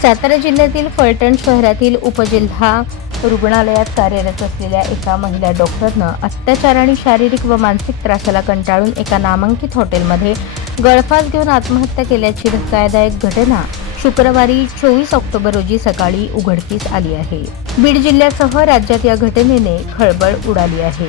सातारा जिल्ह्यातील फलटण शहरातील उपजिल्हा रुग्णालयात कार्यरत असलेल्या एका महिला डॉक्टरनं अत्याचार आणि शारीरिक व मानसिक त्रासाला कंटाळून एका नामांकित हॉटेलमध्ये गळफास घेऊन आत्महत्या केल्याची धक्कादायक घटना शुक्रवारी चोवीस ऑक्टोबर रोजी सकाळी उघडकीस आली आहे बीड जिल्ह्यासह राज्यात या घटनेने खळबळ उडाली आहे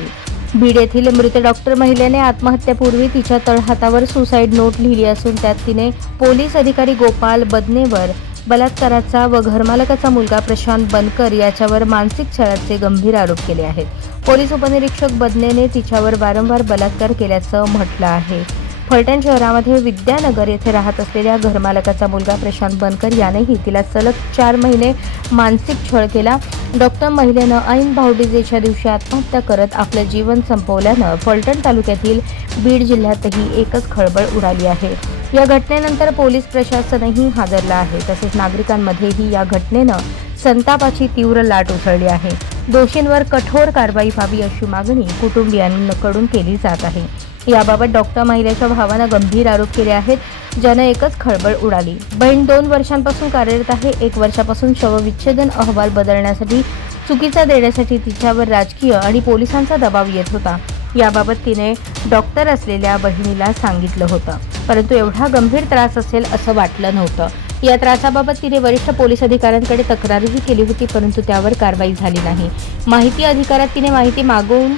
बीड येथील मृत डॉक्टर महिलेने आत्महत्यापूर्वी तिच्या तळहातावर सुसाईड नोट लिहिली असून त्यात तिने पोलीस अधिकारी गोपाल बदनेवर बलात्काराचा व घरमालकाचा मुलगा प्रशांत बनकर याच्यावर मानसिक छळाचे गंभीर आरोप केले आहेत पोलीस उपनिरीक्षक बदनेने तिच्यावर वारंवार बलात्कार केल्याचं म्हटलं आहे फलटण शहरामध्ये विद्यानगर येथे राहत असलेल्या घरमालकाचा मुलगा प्रशांत बनकर यानेही तिला सलग चार महिने मानसिक छळ केला डॉक्टर महिलेनं ऐन भाऊबीजेच्या दिवशी आत्महत्या करत आपलं जीवन संपवल्यानं फलटण तालुक्यातील बीड जिल्ह्यातही एकच खळबळ उडाली आहे या घटनेनंतर पोलीस प्रशासनही हादरलं आहे तसेच नागरिकांमध्येही या घटनेनं संतापाची तीव्र लाट उसळली आहे दोषींवर कठोर कारवाई व्हावी अशी मागणी कुटुंबियांकडून केली जात आहे याबाबत डॉक्टर महिलेच्या भावानं गंभीर आरोप केले आहेत ज्यानं एकच खळबळ उडाली बहीण दोन वर्षांपासून कार्यरत आहे एक वर्षापासून शवविच्छेदन अहवाल बदलण्यासाठी चुकीचा देण्यासाठी तिच्यावर राजकीय आणि पोलिसांचा दबाव येत होता याबाबत तिने डॉक्टर असलेल्या बहिणीला सांगितलं होतं परंतु एवढा गंभीर त्रास असेल असं वाटलं नव्हतं या त्रासाबाबत तिने वरिष्ठ पोलीस अधिकाऱ्यांकडे तक्रारही केली होती परंतु त्यावर कारवाई झाली नाही माहिती अधिकारात तिने माहिती मागवून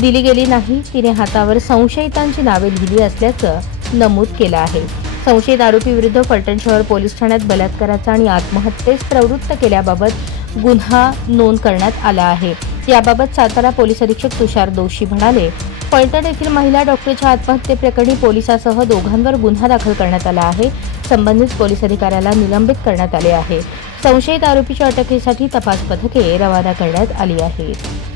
दिली गेली नाही तिने हातावर संशयितांची नावे लिहिली असल्याचं नमूद केलं आहे संशयित आरोपीविरुद्ध पलटण शहर पोलीस ठाण्यात बलात्काराचा आणि आत्महत्येस प्रवृत्त केल्याबाबत गुन्हा नोंद करण्यात आला आहे याबाबत सातारा पोलीस अधीक्षक तुषार दोषी म्हणाले फलटण येथील महिला डॉक्टरच्या आत्महत्येप्रकरणी पोलिसासह दोघांवर गुन्हा दाखल करण्यात आला आहे संबंधित पोलीस अधिकाऱ्याला निलंबित करण्यात आले आहे संशयित आरोपीच्या अटकेसाठी तपास पथके रवाना करण्यात आली आहेत